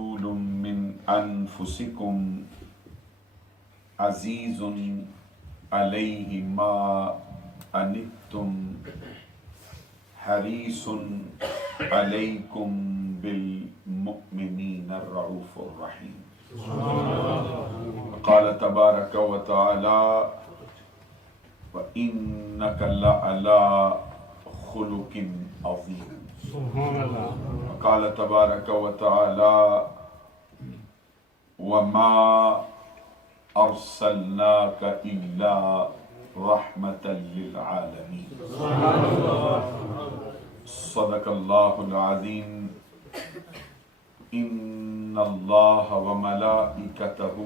رسول من انفسکم عزیز علیہ ما عنتم حریص علیکم بالمؤمنین الرؤوف الرحیم. قال تبارک و تعالی وَإِنَّكَ لَعَلَىٰ خُلُقٍ عَظِيمٍ. قال تبارک و تعالی وَمَا أَرْسَلْنَاكَ إِلَّا رَحْمَةً لِلْعَالَمِينَ. صدق اللہ العظیم. إِنَّ اللَّهَ وَمَلَائِكَتَهُ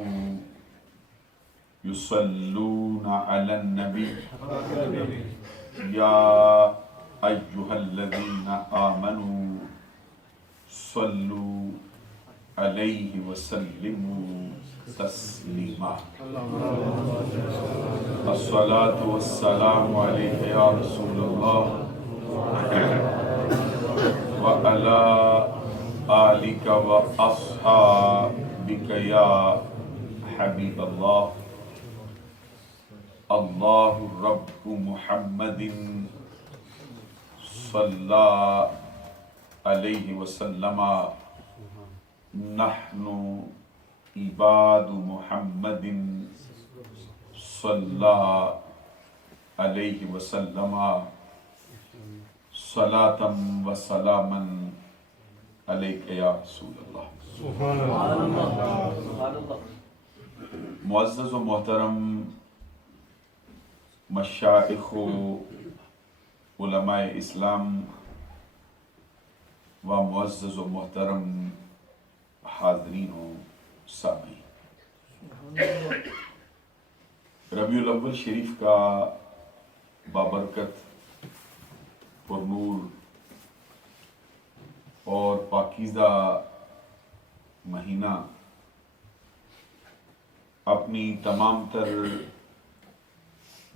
يصلون على النبي يا أيها الذين آمنوا صلوا عليه وسلموا تسليما. الصلاة والسلام عليك يا رسول الله وعلى آلك وأصحابك يا حبيب الله. اللہ رب محمد صلی علیہ وسلم نحن عباد محمد صلی علیہ وسلم صلاۃ و سلاما علیک یا رسول اللہ. معزز و محترم مشائخ و علماء اسلام و معزز و محترم حاضرین و سامعین، ربیع الاول شریف کا بابرکت پرنور اور پاکیزہ مہینہ اپنی تمام تر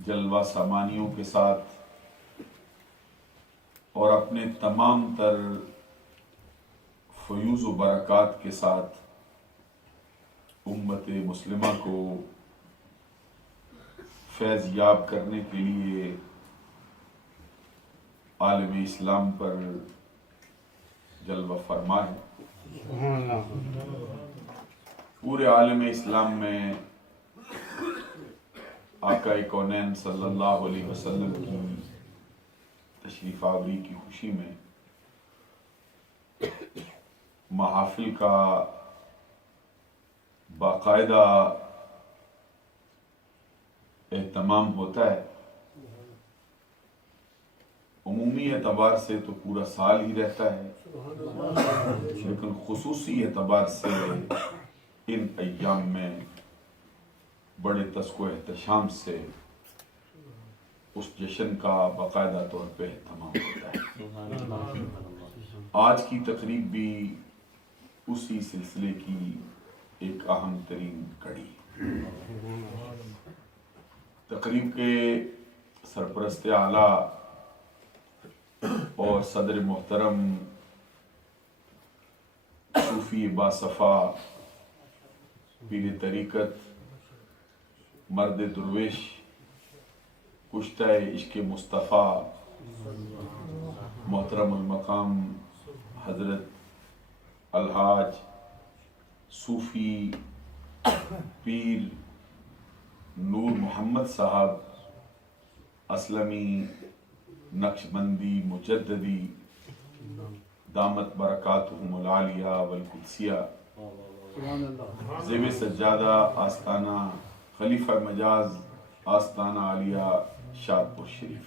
جلوہ سامانیوں کے ساتھ اور اپنے تمام تر فیوز و برکات کے ساتھ امت مسلمہ کو فیض یاب کرنے کے لیے عالم اسلام پر جلوہ فرما ہے. پورے عالم اسلام میں آقا کونین صلی اللہ علیہ وسلم کی تشریف آوری کی خوشی میں محافل کا باقاعدہ اہتمام ہوتا ہے. عمومی اعتبار سے تو پورا سال ہی رہتا ہے، لیکن خصوصی اعتبار سے ان ایام میں بڑے تسک و احتشام سے اس جشن کا باقاعدہ طور پہ اہتمام ہوتا ہے. آج کی تقریب بھی اسی سلسلے کی ایک اہم ترین کڑی. تقریب کے سرپرست اعلیٰ اور صدر محترم صوفی باصفا پیر طریقت مرد درویش کشتہ عشق مصطفیٰ محترم المقام حضرت الحاج صوفی پیر نور محمد صاحب اسلمی نقشبندی مجددی دامت برکاتہم العالیہ والقدسیہ زیب سجادہ آستانہ خلیفہ مجاز آستانہ عالیہ شادپور شریف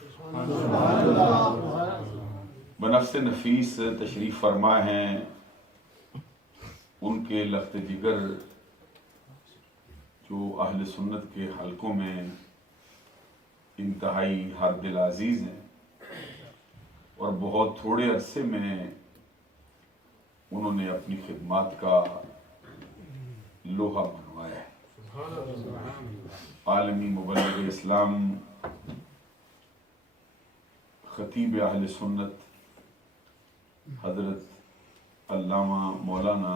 بنفس نفیس تشریف فرما ہیں. ان کے لخت جگر جو اہل سنت کے حلقوں میں انتہائی ہر دل عزیز ہیں اور بہت تھوڑے عرصے میں انہوں نے اپنی خدمات کا لوہا منوایا ہے. عالمی مبلغ اسلام خطیب اہل سنت حضرت علامہ مولانا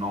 9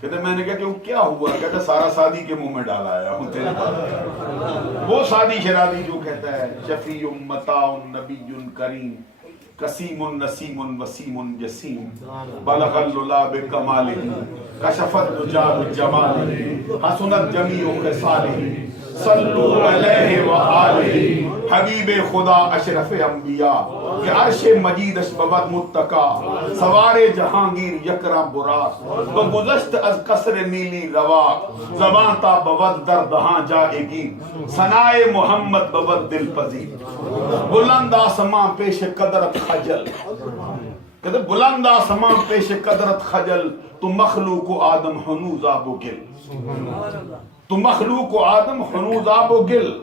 کہتے میں نے کہا کہ وہ کیا ہوا؟ کہتا سارا سادی کے منہ میں ڈالا آیا ہوں تیرے پاس. وہ سادی شرادی جو کہتا ہے شفیع مطاع نبی کریم قسیم نسیم وسیم جسیم بلغ الللا بکمالہ کشفت دجا بجمالہ حسنت جمیع خصالہ صلو علیہ وآلہ. حبیب خدا اشرف انبیاء کہ عرش مجید ببد متقا سوار جہانگیر یکرا براق بگذشت از قصر نیلی رواق زبان تا ببد در دہاں جائے گی ثنائے محمد ببد دل پذیر. بلند آسمان پیش قدرت خجل کہتے بلند آسمان پیش قدرت خجل تو مخلوق و آدم ہنوز آب و گل. تو مخلوق و آدم ہنوز آب و گل.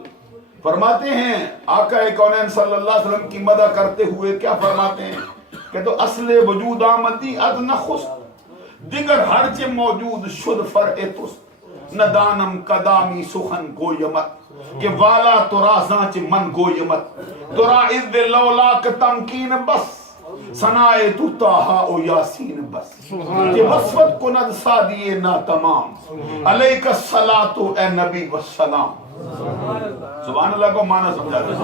فرماتے ہیں آقا کونین صلی اللہ علیہ وسلم کی مدح کرتے ہوئے کیا فرماتے ہیں کہ تو اصل وجود آمدی از نخست دیگر ہر چے موجود شد فرع تست ندانم قدامی سخن گویمت کہ والا ترا زانچ من گویمت ترا از دل لولاک تمکین بس سنائے تو تاہا او یاسین بس کہ وصفت کند سادیے نا تمام علیک الصلاة اے نبی والسلام. سبحان اللہ کو معنی سمجھا دیں.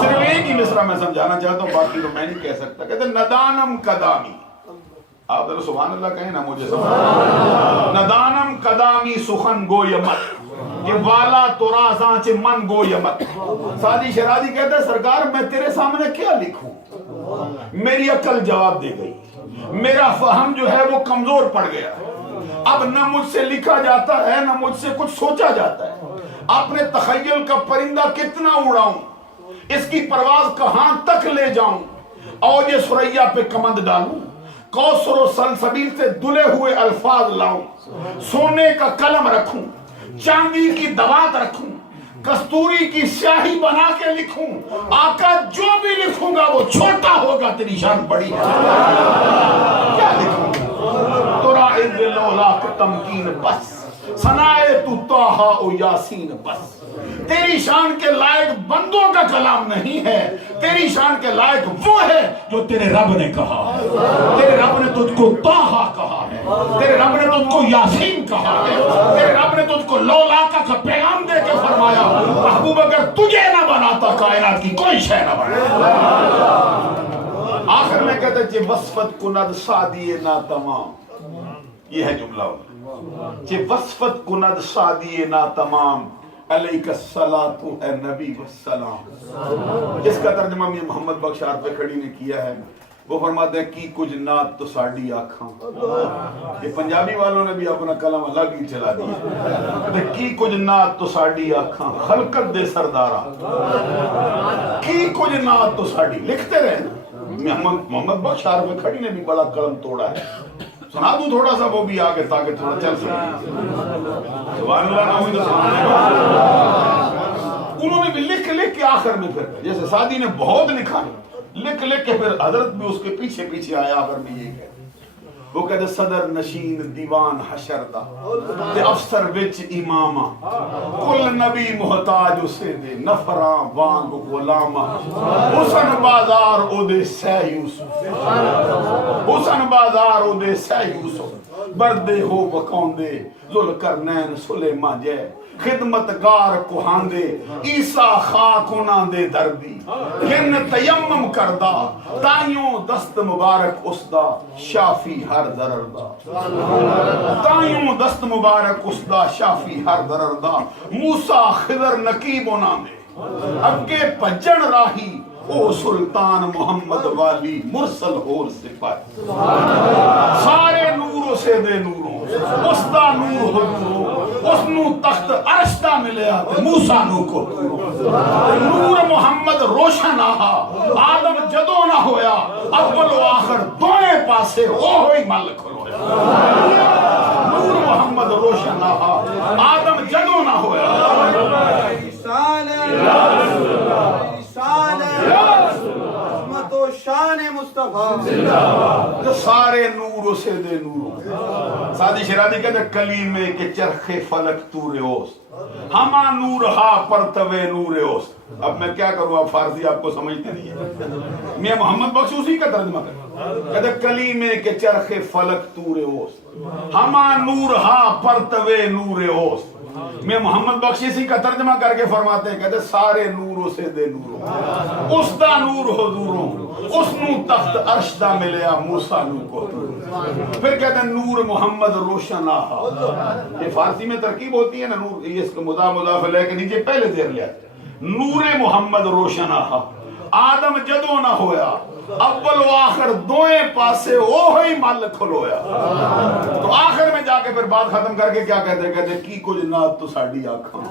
صرف ایک ہی مصرع میں سمجھانا چاہتا ہوں باقی تو میں نہیں کہہ سکتا. کہتے ندانم قدامی. آپ ذرا سبحان اللہ کہیں نا مجھے سمجھا. ندانم قدامی سخن گویمت کہ والا ترازاں چے من گویمت. سادی شرادی کہتا ہے سرکار میں تیرے سامنے کیا لکھوں؟ میری عقل جواب دے گئی. میرا فہم جو ہے وہ کمزور پڑ گیا. اب نہ مجھ سے لکھا جاتا ہے نہ مجھ سے کچھ سوچا جاتا ہے. اپنے تخیل کا پرندہ کتنا اڑاؤں, اس کی پرواز کہاں تک لے جاؤں, اوج سریا پہ کمند ڈالوں, کوثر و سلسبیل سے دلے ہوئے الفاظ لاؤں, سونے کا قلم رکھوں, چاندی کی دوات رکھوں, کستوری کی سیاہی بنا کے لکھوں. آقا جو بھی لکھوں گا وہ چھوٹا ہوگا, تیری شان بڑی ہے. کیا لکھوں؟ ترا اذ لولاک تمکین بس سنائے تو طٰہٰ و یاسین بس. تیری شان کے لائق بندوں کا کلام نہیں ہے, تیری شان کے لائق وہ ہے جو تیرے رب نے کہا. تیرے رب نے تجھ کو طٰہٰ کہا ہے, تیرے رب نے تجھ کو یاسین کہا ہے, تیرے رب نے تجھ کو لولاکا کا پیغام دے کے فرمایا محبوب اگر تجھے نہ بناتا کائنات کی کوئی شے نہ بناتا. آخر میں کہتا ہے وصفت کند سادی نا تمام. یہ ہے جملہ چہ وصفت کند سادی نا تمام علیک الصلاۃ اے نبی والسلام. اس کا ترجمہ میں محمد بخش عارف کھڑی نے کیا ہے. وہ فرماتے ہیں کی کچھ نات تو ساڑی آنکھاں. یہ پنجابی والوں نے بھی اپنا کلم الگ ہی چلا دیا. کی کچھ نات تو ساڑی آنکھاں خلقت دے سردارا. کی کچھ نات تو ساڑی لکھتے رہے. محمد بخش عارف کھڑی نے بھی بڑا قلم توڑا ہے. سنا دوں تھوڑا سا وہ بھی آگے تاکہ تھوڑا چل سکے. سبحان اللہ نہ ہوئی تو سبحان اللہ. انہوں نے بھی لکھ کے آخر میں پھر جیسے سادی نے بہت لکھا لکھ کے پھر حضرت بھی اس کے پیچھے پیچھے آیا. آخر میں یہ کہتے وہ کہتے صدر نشین دیوان حشر دا تے افسر وچ امامہ کل نبی محتاج اسے دے نفراں وانگ غلامہ. حسن بازار او دے سہ یوسف, حسن بازار او دے سہ یوسف, بردے ہو بکوندے ذوالقرنین سلیمان جے خدمتگار کوہاندے عیسیٰ خاک انہاں دے دردی ہن تیمم کردہ تائیوں دست مبارک اس دا شافی ہر ضرر دا. تائیوں دست مبارک اس دا شافی ہر ضرر دا. موسیٰ خضر نقیب انہاں دے اگے پجن راہی او سلطان محمد والی مرسل ہور صفات. سارے نوروں سے دے نوروں اس دا نور ہو نوروں اس نو تخت عرش دا ملیا موسیٰ نو کو نور محمد روشن آہا. آدم جدو نہ ہویا اول و آخر دوئے پاسے وہ ہوئی ملک ہویا. نور محمد روشن آہا آدم جدو نہ ہویا. شان مصطفیٰ جو سارے نور سے دے نوروں. سادی شرادی کہتے کلیمے کے چرخ فلک تو ریوس ہما نور ہا پرتوے نور اوس. اب میں کیا کروں, آپ فارسی آپ کو سمجھتے نہیں ہے. میں محمد بخش اسی کا ترجمہ کروں. کہتے کلیمے کے چرخ فلک تور اوست ہما نور ہا پرتوے نور اوست. میں محمد بخشی سی کا ترجمہ کر کے فرماتے ہیں کہتے سارے نوروں سے دے نوروں اس دا نور حضوروں اس نو تخت عرش دا ملیا موسیٰ نو کو. پھر کہتے ہیں نور محمد روشن آہا. یہ فارسی میں ترکیب ہوتی ہے نا نور یہ اس کو مضاف لے کے نیچے پہلے زیر لیا نور محمد روشن آہا. آدم جدو نہ ہویا اول و آخر دوئیں پاسے اوہی مل کھلویا. تو آخر میں جا کے پھر بات ختم کر کے کیا کہتے کی کچھ نات تو ساڑی آکھاں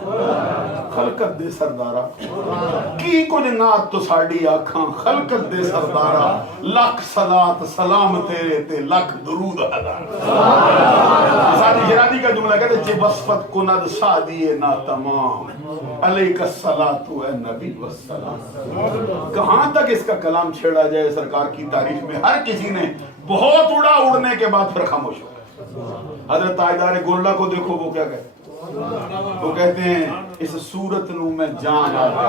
خلقت دے سردارا کی کچھ نات تو ساڑی آکھاں خلقت دے سردارا لکھ صلات سلام تیرے تے لکھ درود ہزار. سادی شرادی کا جملہ کہتے چے بسفت کند سادی نا تمام علیک الصلاة اے نبی والسلام. کہاں تک اس کا کلام چھیڑا جائے سرکار کی تاریخ میں ہر کسی نے بہت اڑا اڑنے کے بعد پھر خاموش ہو. حضرت تاجدار گولڈا کو دیکھو وہ کیا کہتے وہ کہتے ہیں اس صورت نو میں جان آتا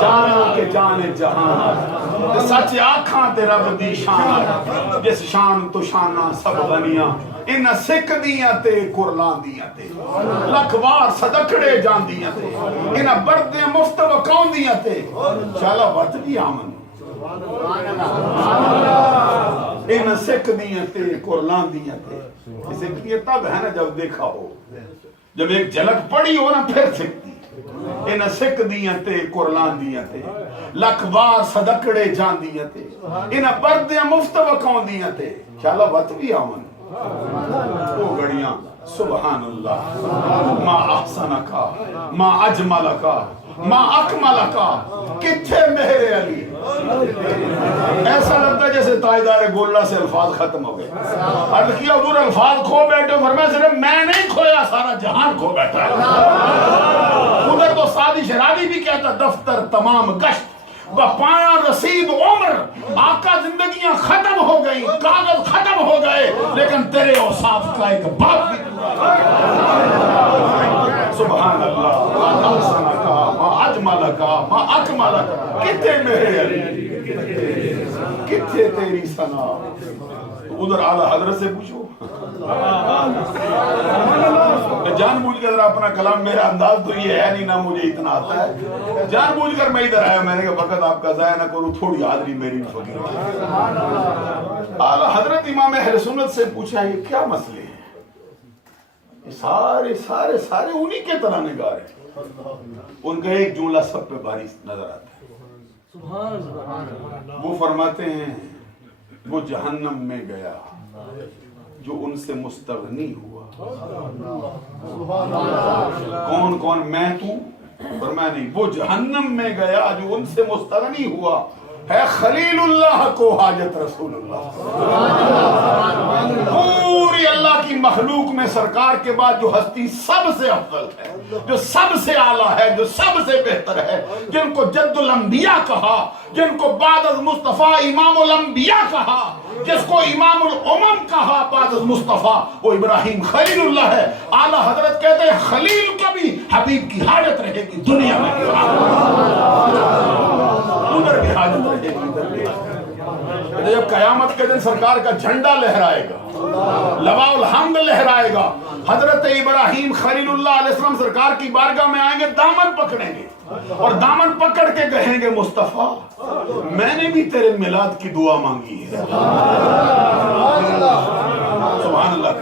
جانا کے جانے جہان سچ آکھاں تے رب دی شان جس شان تو شانہ سب بنیاں ان سکھ دیاں تے قرلان دیاں تے لکھ وار صدقڑے جان دیاں تے ان بردے مفت وکاؤں دیاں تے چالا وقت بھی آمن ان سکھ دیاں تے قرلان دیاں تے سکھ دیاں تب ہے نا جب دیکھا ہو جب ایک جھلک پڑی ہو نا پھر سکتی ان سکھ دیاں تے قرلان دیاں تے لکھ وار صدقڑے جان دیاں تے ان بردے مفت وکاؤں دیاں تے چالا وقت بھی آمن وہ گڑیاں سبحان اللہ ما احسنکا ما اجملکا ما اکملکا کتھے مہر علی. ایسا لگتا ہے جیسے تاجدار گولڈا سے الفاظ ختم ہو گئے. عرض کیا حضور الفاظ کھو بیٹھے فرمایا صرف میں نہیں کھویا سارا جہان کھو بیٹھا. ادھر تو سادی شرادی بھی کہتا دفتر تمام گشت بپایا رسید عمر آقا زندگیاں ختم ہو گئی کاغذ ختم ہو گئے لیکن تیرے اوصاف کا ایک باپ بھی سبحان اللہ ما احسنکا ما اجملکا ما اکملکا کتے میرے علی کتے تیری ثنا. ادھر اعلیٰ حضرت سے پوچھو جان بوجھ کر اپنا کلام میرا انداز تو یہ ہے نہیں نہ مجھے اتنا آتا ہے جان بوجھ کر میں ادھر آیا میں نے کہا وقت آپ کا ضائع نہ کروں تھوڑی حاضری میری فقیر. اعلیٰ حضرت امام اہل سنت سے پوچھا یہ کیا مسئلے ہیں سارے سارے سارے انہی کے طرح نگار ہیں. ان کا ایک جملہ سب پہ بھاری نظر آتا ہے. وہ فرماتے ہیں وہ جہنم میں گیا جو ان سے مستغنی ہوا. کون کون میں تو فرمایا نہیں وہ جہنم میں گیا جو ان سے مستغنی ہوا ہے خلیل اللہ کو حاجت رسول اللہ. پوری اللہ کی مخلوق میں سرکار کے بعد جو ہستی سب سے افضل ہے جو سب سے اعلیٰ ہے جو سب سے بہتر ہے جن کو جد الانبیاء کہا جن کو بعد از مصطفیٰ امام الانبیاء کہا جس کو امام الامم کہا بعد از مصطفیٰ وہ ابراہیم خلیل اللہ ہے. اعلیٰ حضرت کہتے ہیں خلیل کا بھی حبیب کی حاجت رہے گی دنیا میں ادھر بھی حاجت رہے گی. جب قیامت کے دن سرکار کا جھنڈا لہرائے گا لواء الحمد لہرائے گا حضرت ابراہیم خلیل اللہ علیہ السلام سرکار کی بارگاہ میں آئیں گے دامن پکڑیں گے اور دامن پکڑ کے کہیں گے مصطفیٰ میں نے بھی تیرے میلاد کی دعا مانگی ہے. سبحان اللہ.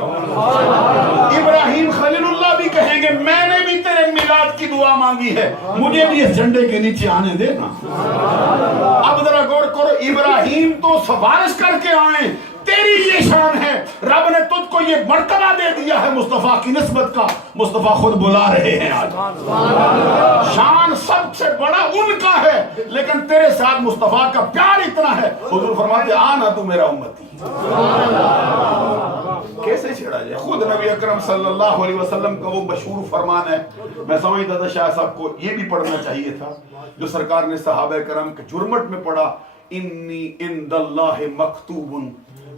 ابراہیم خلیل اللہ بھی کہیں گے میں نے بھی تیرے میلاد کی دعا مانگی ہے مجھے بھی اس جھنڈے کے نیچے آنے دینا. اب ذرا غور کرو ابراہیم تو سفارش کر کے آئیں تیری یہ شان ہے رب نے تجھ کو یہ مرتبہ دے دیا ہے مصطفیٰ کی نسبت کا. مصطفیٰ خود بلا رہے ہیں آج شان سب سے بڑا ان کا ہے لیکن تیرے ساتھ مصطفیٰ کا پیار اتنا ہے حضور فرماتے آنا تو میرا امتی. کیسے چھڑا جائے. خود نبی اکرم صلی اللہ علیہ وسلم کا وہ مشہور فرمان ہے میں سمجھتا تھا شاہ صاحب کو یہ بھی پڑھنا چاہیے تھا جو سرکار نے صحابہ کرام کے جرمٹ میں پڑھا انی عند اللہ مکتوب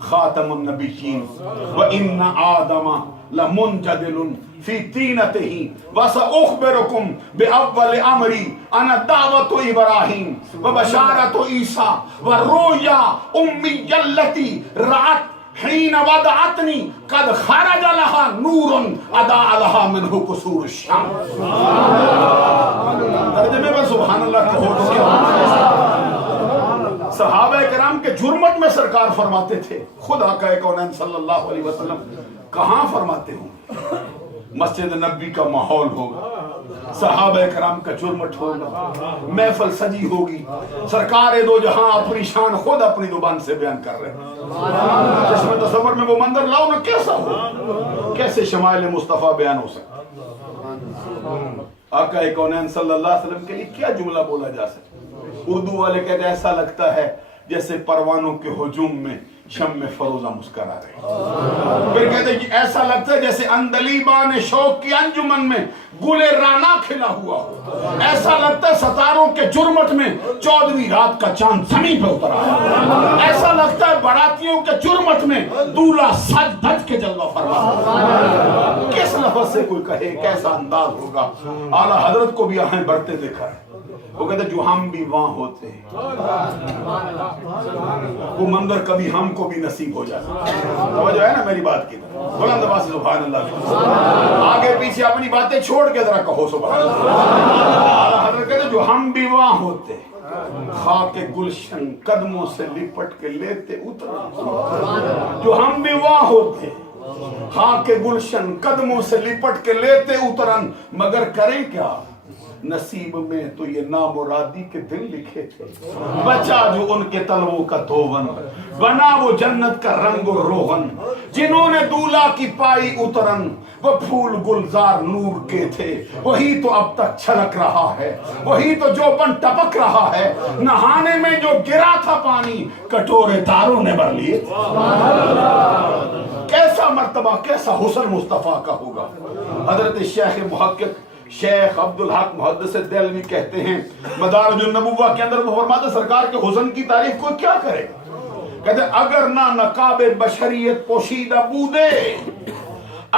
خاتم النبیین وان آدم لمنجدل في طينته وسأخبركم بأول أمري أنا دعوة إبراهيم وبشارة عيسى والرؤيا أمي التي رأت حين وضعتني قد خرج لها نور أضاء لها منه قصور الشام. ترجمے میں سبحان اللہ کہو تو کیا؟ صحابہ کرام کے جرمت میں سرکار فرماتے تھے، خود آقا کونین صلی اللہ علیہ وسلم کہاں فرماتے ہوں؟ مسجد نبی کا ماحول ہوگا، صحابہ کرام کا جرمٹ ہوگا، محفل سجی ہوگی، سرکار دو جہاں اپنی شان خود اپنی زبان سے بیان کر رہے ہیں۔ جس میں تصور میں وہ منظر لاؤ نا، کیسا ہو، کیسے شمائل مصطفیٰ بیان ہو سکتا؟ آقا کونین صلی اللہ علیہ وسلم کے لیے کیا جملہ بولا جا سکتا؟ اردو والے کہتے ہیں ایسا لگتا ہے جیسے پروانوں کے ہجوم میں شمع فروزہ مسکرا رہے، پھر کہتے ہیں ایسا لگتا ہے جیسے اندلیبان شوق کی انجمن میں گل رانا کھلا ہوا ہو، ایسا لگتا ہے ستاروں کے جرمٹ میں 14ویں رات کا چاند زمین پہ اترا ہے، ایسا لگتا ہے براتیوں کے جرمٹ میں دولہا سج دھج کے جلوہ فرما۔ کس لفظ سے کوئی کہے کیسا انداز ہوگا؟ اعلیٰ حضرت کو بھی آہیں بڑھتے دیکھا ہے، وہ کہتے جو ہم بھی وہاں ہوتے ہیں وہ منظر کبھی ہم کو بھی نصیب ہو جاتا۔ توجہ ہے نا میری بات کی طرف؟ بلند آواز سے سبحان اللہ۔ آگے پیچھے اپنی باتیں چھوڑ کے ذرا کہو سبحان اللہ۔ اعلیٰ حضرت کہتے جو ہم بھی وہاں ہوتے خاک گلشن قدموں سے لپٹ کے لیتے اترن، جو ہم بھی وہاں ہوتے خاک گلشن قدموں سے لپٹ کے لیتے اترن، مگر کریں کیا؟ نصیب میں تو یہ نامرادی کے دل لکھے تھے، بچا جو ان کے تلووں کا دھون، بنا وہ جنت کا رنگ و روغن، جنہوں نے دولہا کی پائی اترن، وہ پھول گلزار نور کے تھے، وہی تو اب تک چھلک رہا ہے، وہی تو جو بن ٹپک رہا ہے، نہانے میں جو گرا تھا پانی کٹورے تاروں نے بھر لیے۔ کیسا مرتبہ، کیسا حسن مصطفیٰ کا ہوگا۔ حضرت شیخ محقق شیخ عبدالحق محدث دہلوی کہتے ہیں مدارج النبوہ کے اندر وہ فرماتے سرکار کے حسن کی تعریف کوئی کیا کرے؟ کہتے اگر نہ نقاب بشریت پوشیدہ بودے،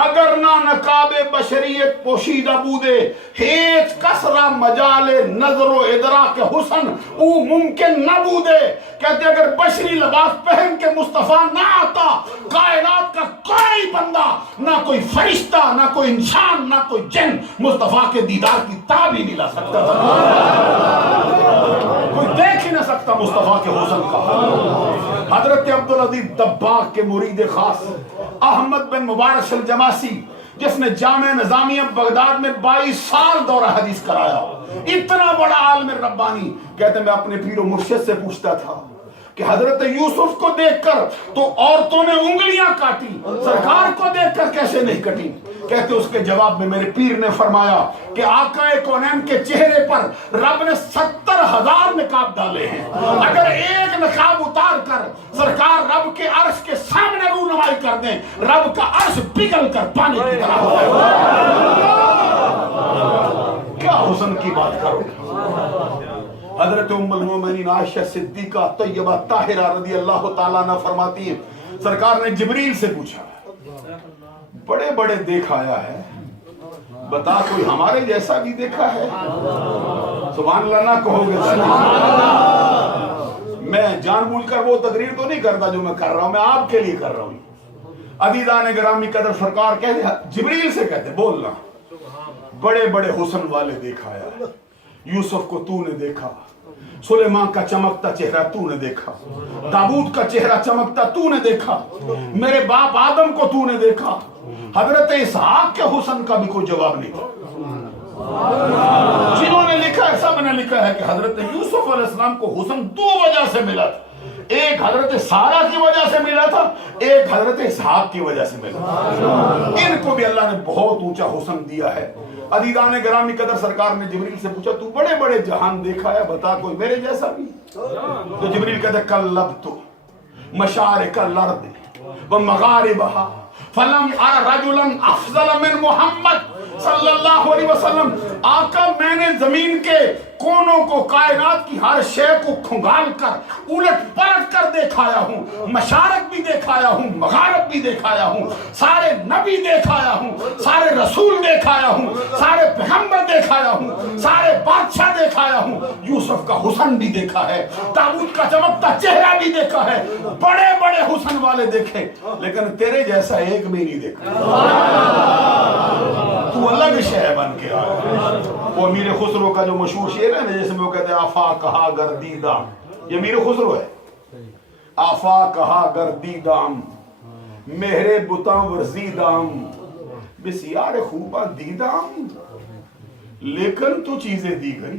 اگر نہ نقاب بشریت پوشیدہ بودے، ہیچ کسرہ مجال نظر و ادراک حسن او ممکن نہ بودے۔ کہتے اگر بشری لباس پہن کے مصطفیٰ نہ آتا، کائنات کا کوئی بندہ، نہ کوئی فرشتہ، نہ کوئی انسان، نہ کوئی جن مصطفیٰ کے دیدار کی تاب ہی نہیں لا سکتا تھا، کوئی دیکھ ہی نہ سکتا مصطفیٰ کے حسن کا۔ حضرت عبدالعزیز دباغ کے مرید خاص احمد بن مبارک الجماسی، جس نے جامع نظامیہ بغداد میں 22 سال دورہ حدیث کرایا، اتنا بڑا عالم ربانی، کہتے میں اپنے پیر و مرشد سے پوچھتا تھا کہ حضرت یوسف کو دیکھ کر تو عورتوں نے انگلیاں کاٹی، سرکار کو دیکھ کر کیسے نہیں کٹی؟ کہتے اس کے جواب میں میرے پیر نے فرمایا کہ آقا کونین کے چہرے پر رب نے 70,000 نقاب ڈالے ہیں، اگر ایک نقاب اتار کر سرکار رب کے عرش کے سامنے رونمائی کر دیں، رب کا عرش پگھل کر پانی کی طرح ہو جائے گا۔ کیا حسن کی بات کرو۔ حضرت ام المومنین عائشہ صدیقہ طیبہ طاہرہ رضی اللہ تعالیٰ عنہ فرماتی ہیں سرکار نے جبریل سے پوچھا بڑے بڑے دیکھ آیا ہے، بتا کوئی ہمارے جیسا بھی دیکھا ہے؟ سبحان اللہ نہ کہو گے؟ میں جان بوجھ کر وہ تقریر تو نہیں کرتا جو میں کر رہا ہوں، میں آپ کے لیے کر رہا ہوں۔ عزیزان گرامی قدر سرکار کہتے جبریل سے کہتے بولنا بڑے بڑے حسن والے دیکھ آیا ہے، یوسف کو تو نے دیکھا، سلیمان کا چمکتا چہرہ تو نے دیکھا، داؤد کا چہرہ چمکتا تو نے دیکھا، میرے باپ آدم کو تو نے دیکھا، حضرت اسحاق کے حسن کا بھی کوئی جواب نہیں تھا۔ جنہوں نے لکھا ہے سب نے لکھا ہے کہ حضرت یوسف علیہ السلام کو حسن دو وجہ سے ملا تھا، ایک حضرت سارہ کی وجہ سے ملا تھا، ایک حضرت اسحاق کی وجہ سے ملا تھا۔ ان کو بھی اللہ نے بہت اونچا حسن دیا ہے۔ عزیزان گرامی قدر سرکار نے جبریل سے پوچھا تو بڑے بڑے جہان دیکھا ہے، بتا کوئی میرے جیسا بھی؟ تو جبریل کہتے قلبت مشارق الارض ومغاربها فلم ار رجلا افضل من محمد صلی اللہ علیہ وسلم آقا میں نے زمین کے کونوں کو کائنات کی ہر شے کو کھنگال کر الٹ پلٹ کر دکھایا ہوں مشارق بھی دکھایا ہوں مغارب بھی دکھایا ہوں سارے نبی دکھایا ہوں سارے رسول دکھایا ہوں سارے پیغمبر دکھایا ہوں سارے بادشاہ دکھایا ہوں یوسف کا حسن بھی دیکھا ہے تابوت کا چمکتا چہرہ بھی دیکھا ہے بڑے بڑے حسن والے دیکھے لیکن تیرے جیسا ایک بھی نہیں دیکھا تو الگ شے بن کے آیا وہ امیر خسرو کا جو مشہور شعر ہے نا جس میں وہ کہتے ہیں آفا کہا گردیدہ یہ امیر خسرو ہے آفا کہا گردیدام مہر بتاں ورزیدام بسیار خوباں دیدام لیکن تو چیزیں دی گئی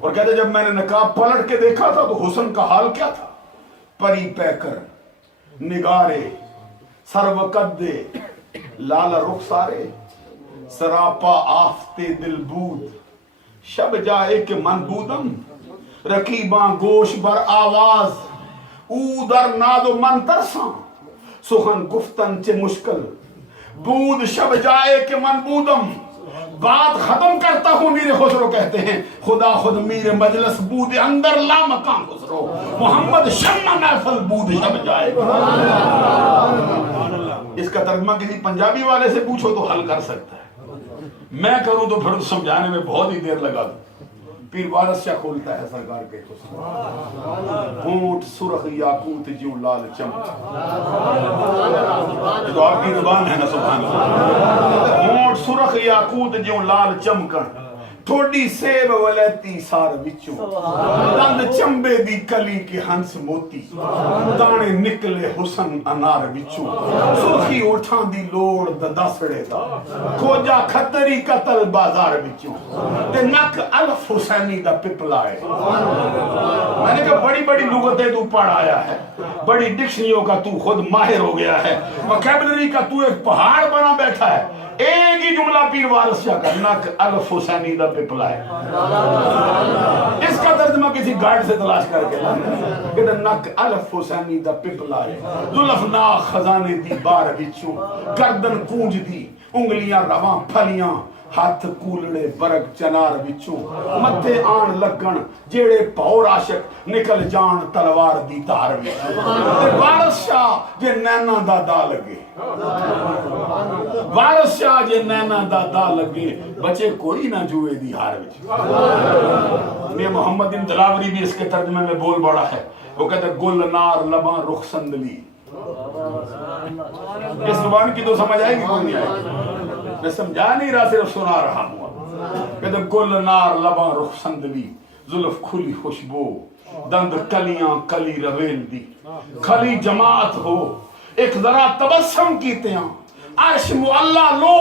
اور کہتے جب میں نے نقاب پلٹ کے دیکھا تھا تو حسن کا حال کیا تھا پری پیکر نگارے سرو قدے لالا رخسارے سراپا آفتے دل بود شب جائے کہ من بودم رقیباں گوش بر آواز او در ناد و من ترساں سخن گفتن چے مشکل بود شب جائے کہ من بودم بات ختم کرتا ہوں میر خسرو کہتے ہیں خدا خود میر مجلس بود اندر لا مقام خسرو محمد شمع محفل بود شب جائے اس کا ترجمہ کسی پنجابی والے سے پوچھو تو حل کر سکتا ہے میں کروں تو پھر سمجھانے میں بہت ہی دیر لگا دوں پیر وارث شاہ کھولتا ہے سرکار کے ہونٹ سرخ یاقوت جو لال چمک یہ تو آپ کی زبان ہے نا سبحان اللہ ہونٹ سرخ یاقوت جو لال چمکن تھوڑی سیب ولیتی سار وچوں دند چمبے دی کلی کے ہنس موتی دانے نکلے حسن انار وچوں سرخی اٹھان دی لوڑ دسڑے دا کھوجا کھتری قتل بازار وچوں تے نک الف حسینی دا پپلائے میں نے کہا بڑی بڑی لغتیں تو پڑھ آیا ہے بڑی ڈکشنریوں کا تو خود ماہر ہو گیا ہے وکیبلری کا تو ایک پہاڑ بنا بیٹھا ہے ایک ہی جملہ پیر وارث شاہ کا نک الف حسینی دا پپلا ہے اس کا ترجمہ کسی گائیڈ سے تلاش کر کے لانا کہ نک الف حسینی دا پپلا ہے زلف ناک خزانے دی بار بچوں گردن کونج دی انگلیاں رواں پھلیاں ہاتھ کولڑے برگ چنار وچوں متھے آن لگن جیڑے پاور عاشق نکل جان تلوار دی تار وچوں وارث شاہ جے نینا دا دا لگے وارث شاہ جے نینا دا دا لگے بچے کوئی نہ جوئے دی ہار وچوں میں محمد بن دلاوری بھی اس کے ترجمے میں بول بڑا ہے وہ کہتا ہے گل نار لباں رخ سندلی اس زبان کی تو سمجھ آئے گی کوئی نہیں آئے گی میں سمجھا نہیں رہا صرف سنا رہا ہوں کہتے گل نار لباں رخ سندلی زلف کھلی خوشبو دند کلیاں کلی رویل دی کھلی جماعت ہو ایک ذرا تبسم کیتے ہیں عرش معلا لو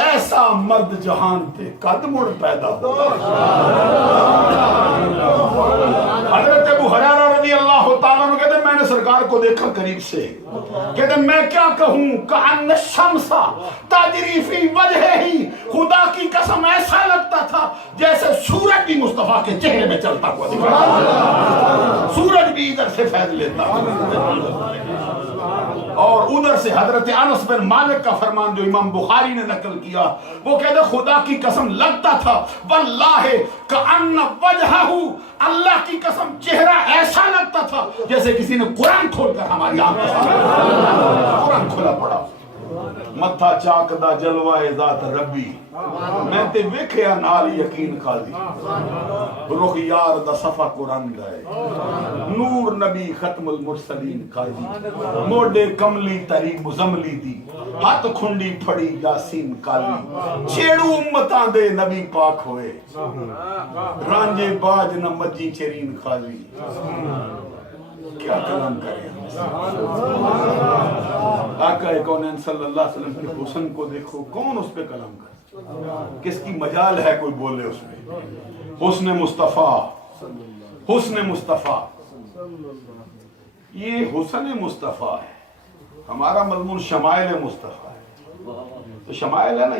ایسا مرد جہان تے قد مڑ پیدا ہو حضرت ابو ہریرہ رضی اللہ تعالیٰ عنہ کہتے ہیں میں نے سرکار کو دیکھا قریب سے کہتے ہیں میں کیا کہوں کأن الشمسا تجری فی وجہ ہی خدا کی قسم ایسا لگتا تھا جیسے سورج بھی مصطفیٰ کے چہرے میں چلتا ہوا دکھا سورج بھی ادھر سے فیض لیتا اور ادھر سے حضرت انس بن مالک کا فرمان جو امام بخاری نے نقل کیا وہ کہتے خدا کی قسم لگتا تھا واللہ کأن وجہہ اللہ کی قسم چہرہ ایسا لگتا تھا جیسے کسی نے قرآن کھول کر ہماری آنکھ قرآن کھولا پڑا متھا چاک دا جلوہ ذات ربی میں تے ویکھیا نال یقین کھادی روح یار دا صفا قرآن گائے نور نبی ختم المرسلین کھادی موڈے کملی تری مزملی دی ہاتھ کھنڈی پھڑی یاسین کالی چھیڑو امتاں دے نبی پاک ہوئے رانجے باج نہ مجی چرین کھادی کیا کلام کرے آقا کونین صلی اللہ علیہ وسلم کے حسن کو دیکھو کون اس پہ کلام کرے کس کی مجال ہے کوئی بولے اس پہ حسن مصطفیٰ حسن مصطفیٰ یہ حسن مصطفیٰ ہے ہمارا مضمون شمائل مصطفیٰ ہے تو شمائل ہے نا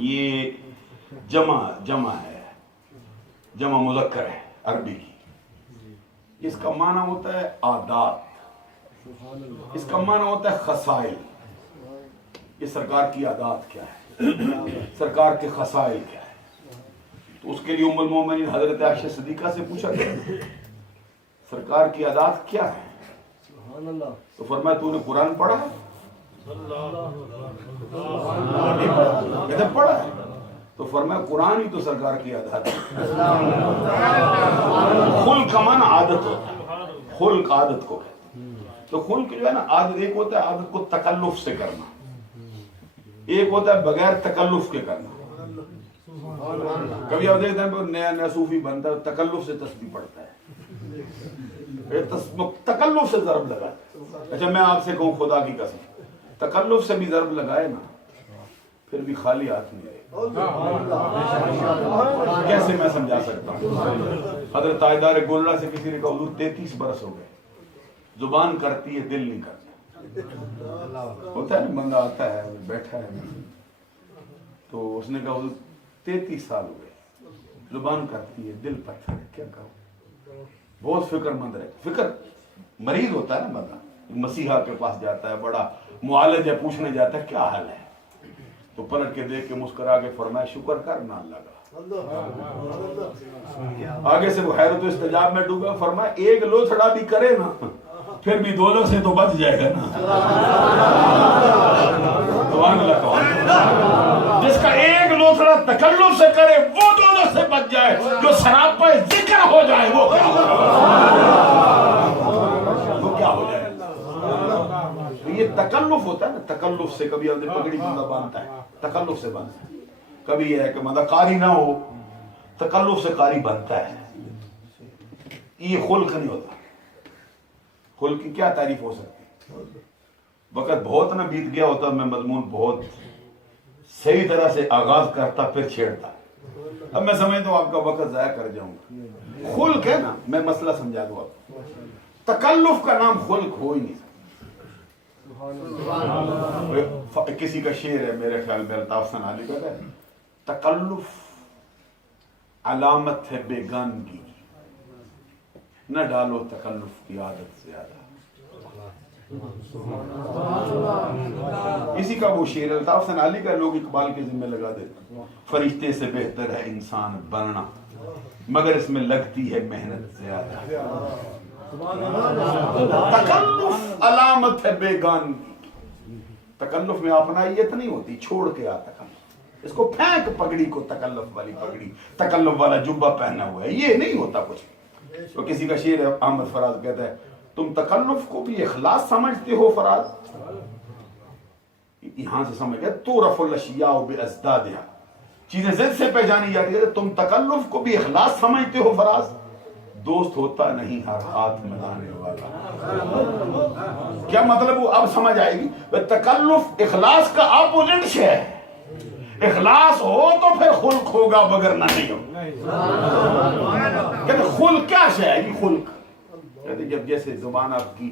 یہ جمع ہے جمع مذکر ہے عربی کی اس کا معنی ہوتا ہے عادات اس کا معنی ہوتا ہے خصائل یہ سرکار کی عادات کیا ہے، سرکار کے خصائل کیا ہے. تو اس کے لیے ام المومنین حضرت عائشہ صدیقہ سے پوچھا گیا سرکار کی عادات کیا ہے؟ تو فرمایا تو نے قرآن پڑھا ہے؟ کہتے پڑھا ہے. تو فرمایا قرآن ہی تو سرکار کی عادت ہے. خلق کا معنی عادت ہوتا ہے، خلق عادت کو کہتے ہیں. تو خلق جو ہے نا عادت، ایک ہوتا ہے عادت کو تکلف سے کرنا، ایک ہوتا ہے بغیر تکلف کے کرنا. کبھی آپ دیکھتے ہیں نیا نیا صوفی بنتا ہے تکلف سے تسبیح پڑھتا ہے، تکلف سے ضرب لگاتا ہے. اچھا میں آپ سے کہوں خدا کی قسم تکلف سے بھی ضرب لگائے نا پھر بھی خالی ہاتھ نہیں رہے. کیسے میں سمجھا سکتا ہوں؟ حضرت تاجدار گولڑا سے کسی نے کہا حضور 33 برس ہو گئے، زبان کرتی ہے دل نہیں کرتا. ہوتا ہے نا بندہ آتا ہے بیٹھا ہے تو اس نے کہا حضور 33 سال ہو گئے، زبان کرتی ہے دل پتھر ہے، کیا کہوں؟ بہت فکر مند رہے. فکر مریض ہوتا ہے نا بندہ، مسیحا کے پاس جاتا ہے، بڑا معالج ہے، پوچھنے جاتا ہے کیا حال ہے، تو پلٹ کے دیکھ کے مسکرا کے فرمایا شکر کر نہ لگا. آگے سے وہ حیرت و استجاب میں ڈوبا، فرمایا ایک لوتھڑا بھی کرے نا پھر بھی دونوں سے تو بچ جائے گا نا. جس کا ایک لوتھڑا تکلف سے کرے وہ دونوں سے بچ جائے، جو سراپا ذکر ہو جائے وہ کیا ہو جائے. یہ تکلف ہوتا ہے نا، تکلف سے کبھی اپنے پگڑی بندہ باندھتا ہے تکلف سے باندھتا ہے، کبھی یہ ہے کہ بندہ قاری نہ ہو تکلف سے قاری بنتا ہے. یہ خلق نہیں ہوتا. خلق کی کیا تعریف ہو سکتی؟ وقت بہت نہ بیت گیا ہوتا، میں مضمون بہت صحیح طرح سے آغاز کرتا پھر چھیڑتا. اب میں سمجھتا ہوں آپ کا وقت ضائع کر جاؤں گا. خلق ہے نا، میں مسئلہ سمجھا دوں آپ کو. تکلف کا نام خلق ہو ہی نہیں سکتا. کسی کا شعر ہے میرے خیال میں الطاف سنالی کا ہے، تکلف علامت ہے بیگانگی، نہ ڈالو تکلف کی عادت زیادہ. اسی کا وہ شعر الطاف سنالی کا لوگ اقبال کے ذمہ لگا دیتے ہیں، فرشتے سے بہتر ہے انسان بننا مگر اس میں لگتی ہے محنت زیادہ. تکلف علامت ہے بیگانگی. تکلف میں اپنائیت نہیں ہوتی، چھوڑ کے آ تکلف. اس کو پھینک پگڑی کو، تکلف والی پگڑی، تکلف والا جبہ پہنا ہوا ہے، یہ نہیں ہوتا کچھ. تو کسی کا شعر ہے احمد فراز کہتا ہے تم تکلف کو بھی اخلاص سمجھتے ہو فراز. یہاں سے سمجھ گئے تو رف الاشیاء بازدادها، چیزیں ضد سے پہچانی جاتی ہے. تم تکلف کو بھی اخلاص سمجھتے ہو فراز، دوست ہوتا نہیں ہر ہاتھ ملانے والا. کیا مطلب وہ اب سمجھ آئے گی. تکلف اخلاص کا اپوزٹ ہے. اخلاص ہو تو پھر خلق ہوگا، بغیر نہ نہیں ہو. کہتے خلق کیا ہے؟ یہ خلق کہتے جب جیسے زبان آپ کی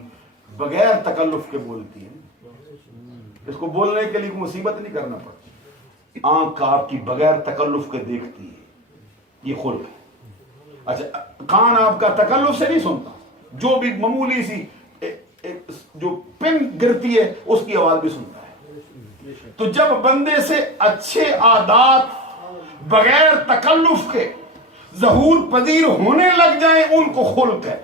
بغیر تکلف کے بولتی ہے، اس کو بولنے کے لیے مصیبت نہیں کرنا پڑتی. آنکھ آپ کی بغیر تکلف کے دیکھتی ہے، یہ خلق ہے. اچھا کان آپ کا تکلف سے نہیں سنتا، جو بھی معمولی سی جو پن گرتی ہے اس کی آواز بھی سنتا ہے. تو جب بندے سے اچھے عادات بغیر تکلف کے ظہور پذیر ہونے لگ جائیں ان کو خلق ہے.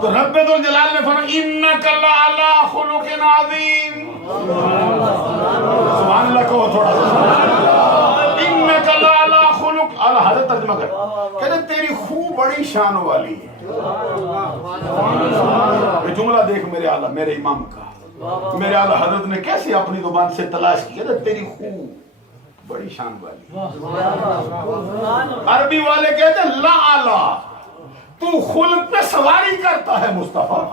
تو رب ذوالجلال نے فرمایا انک لعلی خلق عظیم. سبحان اللہ کہو تھوڑا سا. انک لعلی خلق، حضرت ترجمہ کر کہتے تیری خوب بڑی شان والی ہے. یہ جملہ دیکھ میرے اعلیٰ میرے امام کا، میرے اعلیٰ حضرت نے کیسے اپنی زبان سے تلاش کیا تیری خوب بڑی شان والی. عربی والے کہتے ہیں لا اعلیٰ، تو خلق پہ سواری کرتا ہے مصطفیٰ.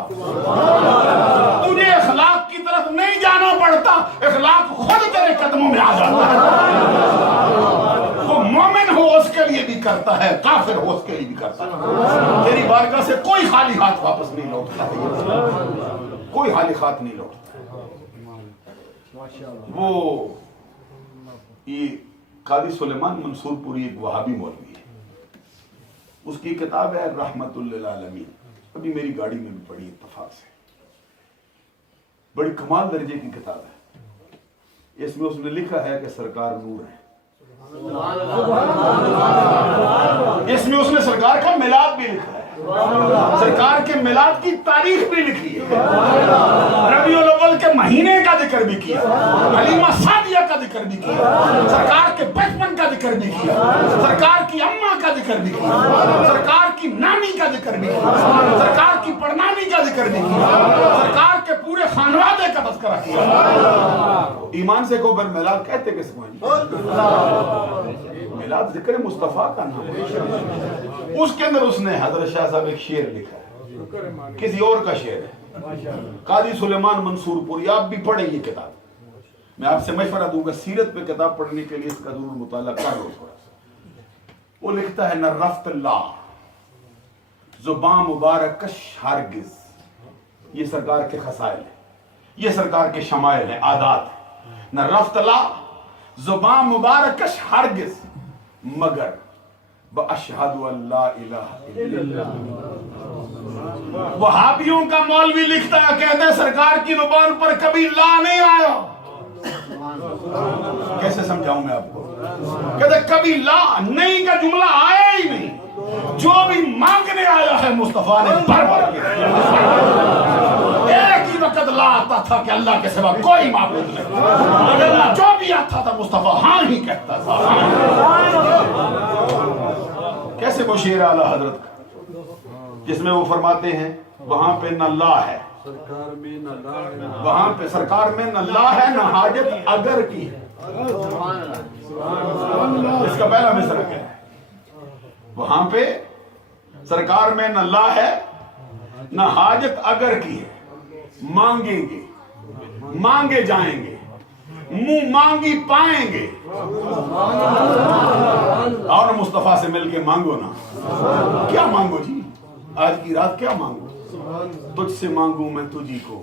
تجھے اخلاق کی طرف نہیں جانا پڑتا، اخلاق خود تیرے قدموں میں آ جاتا ہے. وہ مومن ہو اس کے لیے بھی کرتا ہے، کافر ہو اس کے لیے بھی کرتا ہے. تیری بارگاہ سے کوئی خالی ہاتھ واپس نہیں لوٹتا ہے، کوئی خالی ہاتھ نہیں لوٹتا ہے. وہ یہ قاضی سلیمان منصور پوری ایک وہابی مولوی ہے، اس کی کتاب ہے رحمت للعالمین، ابھی میری گاڑی میں بھی پڑھی اتفاق سے. بڑی کمال درجے کی کتاب ہے. اس میں اس نے لکھا ہے کہ سرکار نور ہے. اس میں اس نے سرکار کا میلاد بھی لکھا ہے, سرکار کے میلاد کی تاریخ بھی لکھی ہے, ربیع الاول کے مہینے کا ذکر بھی کیا, حلیمہ سعدیہ کا ذکر بھی کیا, سرکار کے بچپن کا ذکر بھی کیا, سرکار کی اماں کا ذکر بھی کیا, سرکار کی نانی کا ذکر بھی کیا, سرکار کی پڑنانی کا ذکر بھی کیا, سرکار کے پورے خانوادے کا تذکرہ کیا. ایمان سے کو بر میلاد کہتے کس کو؟ میلاد ذکر مصطفیٰ کا نام ہے. اس کے اندر اس نے حضرت شاہ صاحب ایک شعر لکھا ہے, کسی اور کا شعر ہے, قاضی سلیمان منصور پوری. آپ بھی پڑھیں یہ کتاب, میں آپ سے مشورہ دوں گا سیرت پہ کتاب پڑھنے کے لیے اس کا ضرور مطالعہ کر لو تھوڑا سا. وہ لکھتا ہے نہ رفت اللہ زباں مبارکش ہرگز, یہ سرکار کے خصائل ہے, یہ سرکار کے شمائل ہیں, عادات ہیں. نہ رفت اللہ زباں مبارکش ہرگز مگر باشہد ان لا الہ الا اللہ. وہابیوں کا مولوی لکھتا ہے, کہتے ہیں سرکار کی زبان پر کبھی لا نہیں آیا. کیسے سمجھاؤں میں آپ کو؟ کہتے کبھی لا نہیں کا جملہ آیا ہی نہیں. جو بھی مانگنے آیا ہے مصطفیٰ نے بھر بھر کے ایک ہی وقت لا آتا تھا کہ اللہ کے سوا کوئی معبود نہیں, مگر جو بھی آتا تھا مصطفیٰ ہاں ہی کہتا تھا. کیسے وہ شعر اعلیٰ حضرت کا جس میں وہ فرماتے ہیں وہاں پہ نہ لا ہے, وہاں پہ سرکار میں نہ لا ہے نہ حاجت اگر کی ہے. اس کا پہلا مصرع کیا ہے؟ وہاں پہ سرکار میں نہ لا ہے نہ حاجت اگر کی ہے. مانگیں گے مانگے جائیں گے, منہ مانگی پائیں گے. اور مصطفیٰ سے مل کے مانگو نا. کیا مانگو جی, آج کی رات کیا مانگو؟ تجھ سے مانگوں میں تجھی کو.